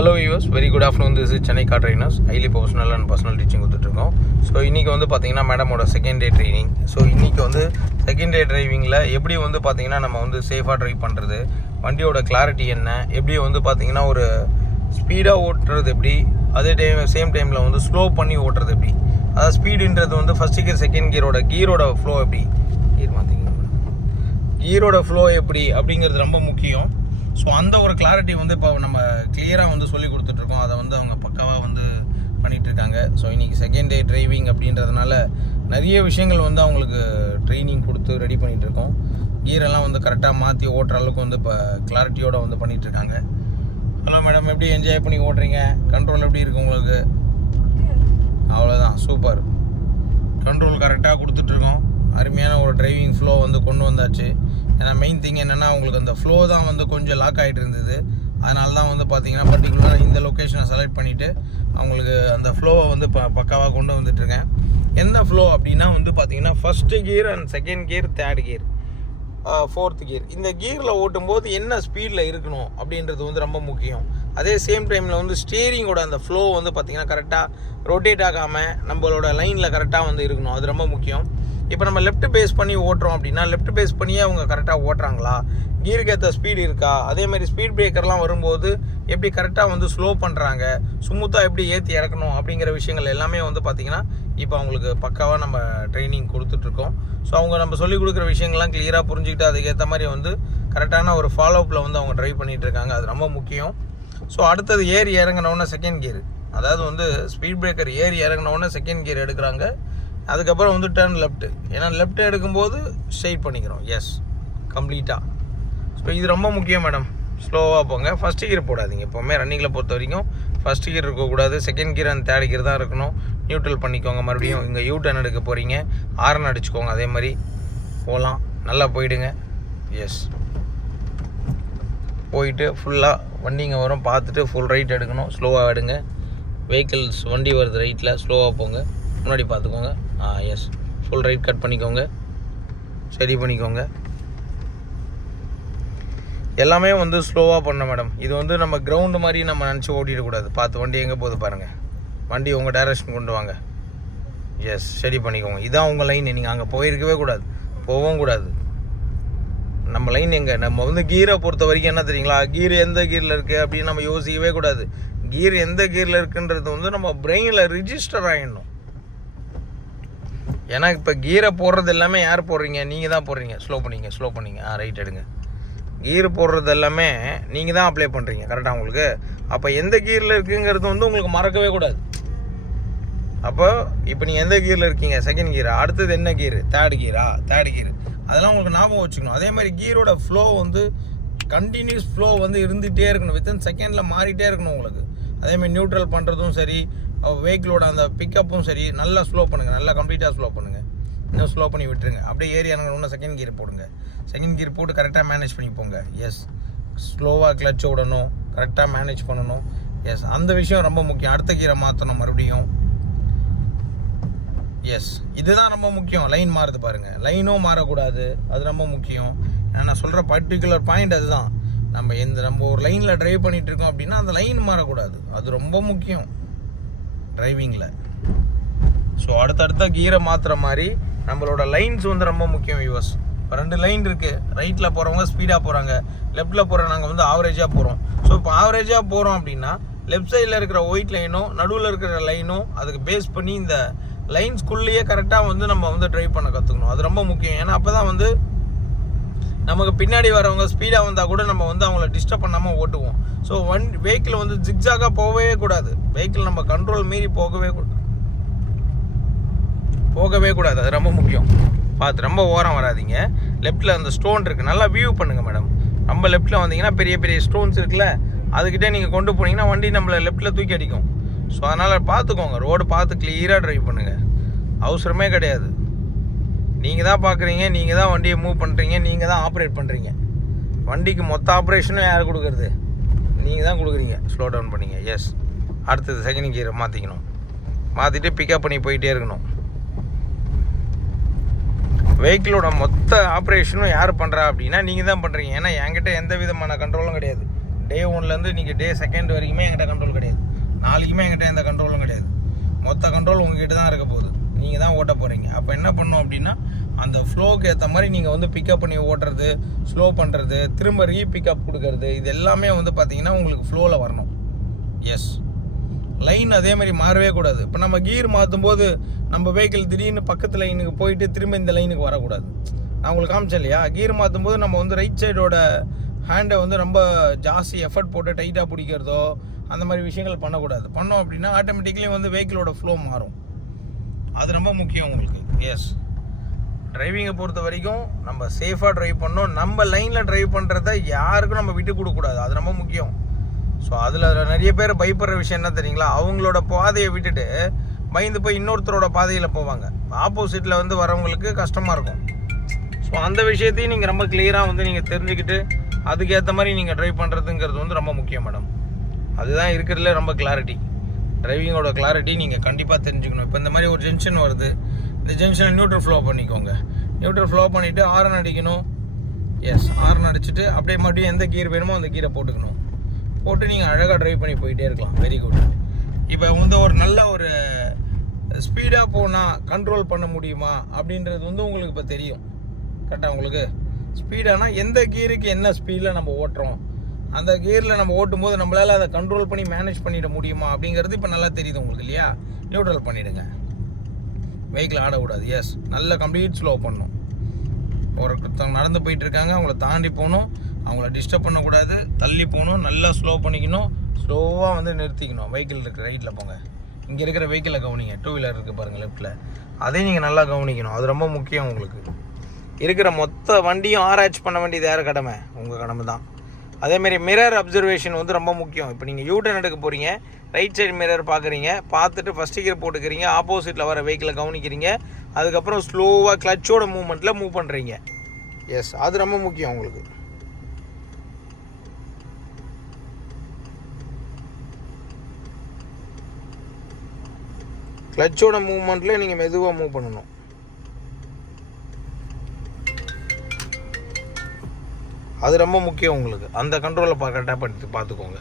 Hello viewers, very good afternoon. This is Chennai car trainers, highly professional and personal teaching கொடுத்துட்ருக்கோம். So இன்றைக்கி வந்து பார்த்திங்கன்னா மேடமோட second day training. So இன்றைக்கி வந்து second day டிரைவிங்கில் எப்படி வந்து பார்த்திங்கன்னா நம்ம வந்து சேஃபாக ட்ரைவ் பண்ணுறது, வண்டியோட கிளாரிட்டி என்ன, எப்படி வந்து பார்த்திங்கன்னா ஒரு ஸ்பீடாக ஓட்டுறது எப்படி, அதே சேம் டைமில் வந்து ஸ்லோ பண்ணி ஓட்டுறது எப்படி, அதாவது ஸ்பீடுன்றது வந்து ஃபஸ்ட் கியர் செகண்ட் கீரோட ஃப்ளோ எப்படி, கீரோட ஃப்ளோ எப்படி அப்படிங்கிறது ரொம்ப முக்கியம். ஸோ அந்த ஒரு கிளாரிட்டி வந்து இப்போ நம்ம கிளியராக வந்து சொல்லி கொடுத்துட்ருக்கோம். அதை வந்து அவங்க பக்காவாக வந்து பண்ணிகிட்ருக்காங்க. ஸோ இன்றைக்கி செகண்ட் டே டிரைவிங் அப்படின்றதுனால நிறைய விஷயங்கள் வந்து அவங்களுக்கு ட்ரைனிங் கொடுத்து ரெடி பண்ணிகிட்ருக்கோம். கீரெல்லாம் வந்து கரெக்டாக மாற்றி ஓட்டுற அளவுக்கு வந்து இப்போ கிளாரிட்டியோடு வந்து பண்ணிகிட்ருக்காங்க. ஹலோ மேடம், எப்படி என்ஜாய் பண்ணி ஓட்டுறீங்க? கண்ட்ரோல் எப்படி இருக்குது உங்களுக்கு? அவ்வளோதான், சூப்பர். கண்ட்ரோல் கரெக்டாக கொடுத்துட்ருக்கோம். அருமையான ஒரு டிரைவிங் ஃப்ளோ வந்து கொண்டு வந்தாச்சு. ஏன்னா மெயின் திங் என்னென்னா உங்களுக்கு அந்த ஃப்ளோ தான் வந்து கொஞ்சம் லாக் ஆகிட்டு இருந்தது. அதனால தான் வந்து பார்த்திங்கன்னா பர்டிகுலராக இந்த லொக்கேஷனை செலக்ட் பண்ணிவிட்டு அவங்களுக்கு அந்த ஃப்ளோவை வந்து பக்காவாக கொண்டு வந்துட்டுருக்கேன். எந்த ஃப்ளோ அப்படின்னா வந்து பார்த்திங்கன்னா first gear and second gear, third gear, fourth gear, இந்த கியரில் ஓட்டும்போது என்ன ஸ்பீடில் இருக்கணும் அப்படின்றது வந்து ரொம்ப முக்கியம். அதே சேம் டைமில் வந்து ஸ்டீரிங்கோட அந்த ஃப்ளோ வந்து பார்த்திங்கன்னா கரெக்டாக ரொட்டேட் ஆகாமல் நம்மளோட லைனில் கரெக்டாக வந்து இருக்கணும். அது ரொம்ப முக்கியம். இப்போ நம்ம லெஃப்ட் பேஸ் பண்ணி ஓட்டுறோம் அப்படின்னா லெஃப்ட் பேஸ் பண்ணியே அவங்க கரெக்டாக ஓட்டுறாங்களா, கீருக்கு ஏற்ற ஸ்பீடு இருக்கா, அதேமாதிரி ஸ்பீட் பிரேக்கர்லாம் வரும்போது எப்படி கரெக்டாக வந்து ஸ்லோ பண்ணுறாங்க, ஸ்மூத்தாக எப்படி ஏற்றி இறக்கணும் அப்படிங்கிற விஷயங்கள் எல்லாமே வந்து பார்த்திங்கன்னா இப்போ அவங்களுக்கு பக்காவாக நம்ம ட்ரைனிங் கொடுத்துட்ருக்கோம். ஸோ அவங்க நம்ம சொல்லிக் கொடுக்குற விஷயங்கள்லாம் கிளியராக புரிஞ்சுக்கிட்டு அதுக்கேற்ற மாதிரி வந்து கரெக்டான ஒரு ஃபாலோஅப்பில் வந்து அவங்க ட்ரைவ் பண்ணிகிட்ருக்காங்க. அது ரொம்ப முக்கியம். ஸோ அடுத்தது ஏறி இறங்கினோடனே செகண்ட் கியர், அதாவது வந்து ஸ்பீட் பிரேக்கர் ஏறி இறங்கினோடனே செகண்ட் கியர் எடுக்கிறாங்க. அதுக்கப்புறம் வந்து டர்ன் லெஃப்ட்டு, ஏன்னா லெஃப்ட் எடுக்கும்போது ஸ்ட்ரெயிட் பண்ணிக்கிறோம். எஸ், கம்ப்ளீட்டாக. ஸோ இது ரொம்ப முக்கியம் மேடம். ஸ்லோவாக போங்க, ஃபஸ்ட் கியர் போடாதீங்க. எப்போவுமே ரன்னிங்கில் பொறுத்த வரைக்கும் ஃபஸ்ட் கியர் இருக்கக்கூடாது, second gear and third gear தான் இருக்கணும். நியூட்ரல் பண்ணிக்கோங்க. மறுபடியும் இங்கே யூ டர்ன் எடுக்க போகிறீங்க, ஆரன் அடிச்சுக்கோங்க. அதே மாதிரி போகலாம், நல்லா போயிடுங்க. எஸ், போயிட்டு ஃபுல்லாக வண்டிங்க வரும் பார்த்துட்டு ஃபுல் ரைட் எடுக்கணும். ஸ்லோவாக எடுங்க. வெஹிக்கிள்ஸ் வண்டி வருது ரைட்டில், ஸ்லோவாக போங்க, முன்னாடி பார்த்துக்கோங்க. எஸ், ஃபுல் ரைட் கட் பண்ணிக்கோங்க, சரி பண்ணிக்கோங்க. எல்லாமே வந்து ஸ்லோவாக பண்ண மேடம். இது வந்து நம்ம கிரவுண்டு மாதிரி நம்ம நினச்சி ஓட்டிடக்கூடாது. பார்த்து வண்டி எங்கே போகுது பாருங்கள், வண்டி உங்கள் டைரக்ஷன் கொண்டு வாங்க. எஸ், சரி பண்ணிக்கோங்க. இதான் உங்கள் லைன். நீங்கள் அங்கே போயிருக்கவே கூடாது, போகவும் கூடாது. நம்ம லைன் எங்கே? நம்ம வந்து கீரை பொறுத்த வரைக்கும் என்ன தெரியுங்களா, கீர் எந்த கீரில் இருக்குது அப்படின்னு நம்ம யோசிக்கவே கூடாது. கீர் எந்த கீரில் இருக்குன்றது வந்து நம்ம பிரெயினில் ரிஜிஸ்டர் ஆகிடணும். ஏன்னா இப்போ கீரை போடுறது எல்லாமே யார் போடுறீங்க? நீங்கள் தான் போடுறீங்க. ஸ்லோ பண்ணிங்க. ரைட் எடுங்க. கீர் போடுறது எல்லாமே நீங்கள் தான் அப்ளை பண்ணுறீங்க கரெக்டாக உங்களுக்கு. அப்போ எந்த கீரில் இருக்குங்கிறது வந்து உங்களுக்கு மறக்கவே கூடாது. அப்போ இப்போ நீங்கள் எந்த கீரில் இருக்கீங்க? செகண்ட் கீரா? அடுத்தது என்ன கீர்? தேர்ட் கீரா? தேர்ட் கீர். அதெல்லாம் உங்களுக்கு ஞாபகம் வச்சுக்கணும். அதே மாதிரி கீரோட ஃப்ளோ வந்து கண்டினியூஸ் ஃப்ளோ வந்து இருந்துகிட்டே இருக்கணும். வித்தின் செகண்டில் மாறிட்டே இருக்கணும் உங்களுக்கு. அதேமாதிரி நியூட்ரல் பண்ணுறதும் சரி, வெஹிக்கிளோட அந்த பிக்கப்பும் சரி, நல்லா ஸ்லோ பண்ணுங்கள். நல்லா கம்ப்ளீட்டாக ஸ்லோ பண்ணுங்கள். இன்னும் ஸ்லோ பண்ணி விட்டுருங்க. அப்படியே ஏறி இறங்கணும்னா செகண்ட் கியர் போடுங்க. செகண்ட் கியர் போட்டு கரெக்டாக மேனேஜ் பண்ணி போங்க. எஸ், ஸ்லோவாக கிளச் விடணும், கரெக்டாக மேனேஜ் பண்ணணும். எஸ், அந்த விஷயம் ரொம்ப முக்கியம். அடுத்த கீரை மாற்றணும் மறுபடியும். எஸ், இதுதான் ரொம்ப முக்கியம். லைன் மாறுது பாருங்கள், லைனும் மாறக்கூடாது. அது ரொம்ப முக்கியம். நான் சொல்கிற பர்டிகுலர் பாயிண்ட் அதுதான். நம்ம ஒரு லைனில் ட்ரைவ் பண்ணிகிட்டு இருக்கோம் அப்படின்னா அந்த லைன் மாறக்கூடாது. அது ரொம்ப முக்கியம் டிரைவிங்கில். ஸோ அடுத்தடுத்த கீரை மாற்றுற மாதிரி நம்மளோட லைன்ஸ் வந்து ரொம்ப முக்கியம் யூஎஸ். இப்போ 2 லைன் இருக்குது. ரைட்டில் போகிறவங்க ஸ்பீடாக போகிறாங்க, லெஃப்ட்டில் போகிற நாங்கள் வந்து ஆவரேஜாக போகிறோம். ஸோ இப்போ ஆவரேஜாக போகிறோம் அப்படின்னா லெஃப்ட் சைடில் இருக்கிற ஒயிட் லைனும் நடுவில் இருக்கிற லைனும் அதுக்கு பேஸ் பண்ணி இந்த லைன்ஸ்குள்ளேயே கரெக்டாக வந்து நம்ம வந்து ட்ரைவ் பண்ண கற்றுக்கணும். அது ரொம்ப முக்கியம். ஏன்னா அப்போ தான் வந்து நமக்கு பின்னாடி வரவங்க ஸ்பீடாக வந்தால் கூட நம்ம வந்து அவங்கள டிஸ்டர்ப் பண்ணாமல் ஓட்டுவோம். ஸோ வெஹிக்கிள் வந்து ஜிக்ஜாகாக போகவே கூடாது. வெஹிக்கிள் நம்ம கண்ட்ரோல் மீறி போகவே கூடாது. அது ரொம்ப முக்கியம். பார்த்து ரொம்ப ஓரம் வராதிங்க. லெஃப்ட்டில் அந்த ஸ்டோன் இருக்குது, நல்லா வியூ பண்ணுங்கள் மேடம். நம்ம லெஃப்ட்டில் வந்தீங்கன்னா பெரிய பெரிய ஸ்டோன்ஸ் இருக்குல்ல, அதுக்கிட்டே நீங்கள் கொண்டு போனீங்கன்னா வண்டி நம்மளை லெஃப்ட்டில் தூக்கி அடிக்கும். ஸோ அதனால் பார்த்துக்கோங்க, ரோடு பார்த்து கிளியராக ட்ரைவ் பண்ணுங்கள். அவசரமே கிடையாது. நீங்கள் தான் பார்க்குறீங்க, நீங்கள் தான் வண்டியை மூவ் பண்ணுறீங்க, நீங்கள் தான் ஆப்ரேட் பண்ணுறீங்க. வண்டிக்கு மொத்த ஆப்ரேஷனும் யார் கொடுக்குறது? நீங்கள் தான் கொடுக்குறீங்க. ஸ்லோ டவுன் பண்ணிங்க. எஸ், அடுத்தது செகண்ட் கியரை மாற்றிக்கணும். மாற்றிட்டு பிக்கப் பண்ணி போயிட்டே இருக்கணும். வெஹிக்கிளோட மொத்த ஆப்ரேஷனும் யார் பண்ணுறா அப்படின்னா நீங்கள் தான் பண்ணுறீங்க. ஏன்னா என்கிட்ட எந்த விதமான கண்ட்ரோலும் கிடையாது. டே 1லேருந்து நீங்கள் டே 2 வரைக்குமே என்கிட்ட கண்ட்ரோல் கிடையாது. நாளைக்குமே என்கிட்ட எந்த கண்ட்ரோலும் கிடையாது. மொத்த கண்ட்ரோல் உங்ககிட்ட தான் இருக்க போகுது. நீங்கள் தான் ஓட்ட போகிறீங்க. அப்போ என்ன பண்ணணும் அப்படின்னா, அந்த ஃப்ளோக்கு ஏற்ற மாதிரி நீங்கள் வந்து பிக்கப் பண்ணி ஓட்டுறது, ஸ்லோ பண்ணுறது, திரும்ப பிக்கப் கொடுக்கறது, இது எல்லாமே வந்து பார்த்திங்கன்னா உங்களுக்கு ஃப்ளோவில் வரணும். எஸ், லைன் அதே மாதிரி மாறவே கூடாது. இப்போ நம்ம கீர் மாற்றும் போது நம்ம வெஹிக்கிள் திடீர்னு பக்கத்து லைனுக்கு போயிட்டு திரும்ப இந்த லைனுக்கு வரக்கூடாது. நான் உங்களுக்கு காமிச்சேன் இல்லையா, கீர் மாற்றும் போது நம்ம வந்து ரைட் சைடோட ஹேண்டை வந்து ரொம்ப ஜாஸ்தி எஃபர்ட் போட்டு டைட்டாக பிடிக்கிறதோ அந்த மாதிரி விஷயங்கள் பண்ணக்கூடாது. பண்ணோம் அப்படின்னா ஆட்டோமேட்டிக்கலி வந்து வெஹிக்கிளோட ஃப்ளோ மாறும். அது ரொம்ப முக்கியம் உங்களுக்கு. எஸ், டிரைவிங்கை பொறுத்த வரைக்கும் நம்ம சேஃபாக ட்ரைவ் பண்ணோம். நம்ம லைனில் ட்ரைவ் பண்ணுறத யாருக்கும் நம்ம விட்டு கொடுக்கக்கூடாது. அது ரொம்ப முக்கியம். ஸோ அதில் நிறைய பேர் பயப்படுற விஷயம் என்ன தெரியுங்களா, அவங்களோட பாதையை விட்டுட்டு பயந்து போய் இன்னொருத்தரோட பாதையில் போவாங்க. ஆப்போசிட்டில் வந்து வரவங்களுக்கு கஷ்டமாக இருக்கும். ஸோ அந்த விஷயத்தையும் நீங்கள் ரொம்ப கிளியராக வந்து நீங்கள் தெரிஞ்சுக்கிட்டு அதுக்கேற்ற மாதிரி நீங்கள் ட்ரைவ் பண்ணுறதுங்கிறது வந்து ரொம்ப முக்கியம் மேடம். அதுதான் இருக்கிறதுல ரொம்ப கிளாரிட்டி. டிரைவிங்கோட கிளாரிட்டி நீங்கள் கண்டிப்பாக தெரிஞ்சுக்கணும். இப்போ இந்த மாதிரி ஒரு ஜங்ஷன் வருது, இந்த ஜங்ஷனில் நியூட்ரல் ஃப்ளோ பண்ணிக்கோங்க. நியூட்ரல் ஃப்ளோ பண்ணிவிட்டு ஹாரன் அடிக்கணும். எஸ், ஹாரன் அடிச்சுட்டு அப்படியே மறுபடியும் எந்த கீர் வேணுமோ அந்த கீரை போட்டுக்கணும். போட்டு நீங்கள் அழகாக ட்ரைவ் பண்ணி போயிட்டே இருக்கலாம். Very good. இப்போ வந்து ஒரு நல்ல ஒரு ஸ்பீடாக போனால் கண்ட்ரோல் பண்ண முடியுமா அப்படின்றது வந்து உங்களுக்கு இப்போ தெரியும். கரெக்டாக உங்களுக்கு ஸ்பீடானா எந்த கீருக்கு என்ன ஸ்பீடில் நம்ம ஓட்டுறோம், அந்த கியரில் நம்ம ஓட்டும் போது நம்மளால் அதை கண்ட்ரோல் பண்ணி மேனேஜ் பண்ணிட முடியுமா அப்படிங்கிறது இப்போ நல்லா தெரியுது உங்களுக்கு இல்லையா. நியூட்ரல் பண்ணிவிடுங்க, வெஹிக்கிள் ஆடக்கூடாது. எஸ், நல்ல கம்ப்ளீட் ஸ்லோ பண்ணணும். ஒருத்தவங்க நடந்து போயிட்டுருக்காங்க, அவங்கள தாண்டி போகணும், அவங்கள டிஸ்டர்ப் பண்ணக்கூடாது, தள்ளி போகணும், நல்லா ஸ்லோ பண்ணிக்கணும், ஸ்லோவாக வந்து நிறுத்திக்கணும். வெஹிக்கிள் இருக்குது ரைட்டில் போங்க, இங்கே இருக்கிற வெஹிக்கிளை கவனிங்க, 2 வீலர் இருக்குது பாருங்கள் லெஃப்ட்டில், அதையும் நீங்கள் நல்லா கவனிக்கணும். அது ரொம்ப முக்கியம். உங்களுக்கு இருக்கிற மொத்த வண்டியும் ஆராய்ச்சி பண்ண வேண்டியது யார் கடமை? உங்கள் கடமை தான். அதேமாரி மிரர் அப்சர்வேஷன் வந்து ரொம்ப முக்கியம். இப்போ நீங்கள் யூட்டர்ன் எடுக்க போகிறீங்க, ரைட் சைடு மிரர் பார்க்குறீங்க, பார்த்துட்டு ஃபஸ்ட் கியர் போட்டுக்கிறீங்க, ஆப்போசிட்டில் வர வெஹிக்கிளை கவனிக்கிறீங்க, அதுக்கப்புறம் ஸ்லோவாக கிளச்சோட மூவ்மெண்ட்டில் மூவ் பண்ணுறீங்க. எஸ், அது ரொம்ப முக்கியம் உங்களுக்கு. கிளச்சோட மூவ்மெண்ட்டில் நீங்கள் மெதுவாக மூவ் பண்ணணும். அது ரொம்ப முக்கியம் உங்களுக்கு. அந்த கண்ட்ரோலை கரெக்டாக பார்த்துக்கோங்க.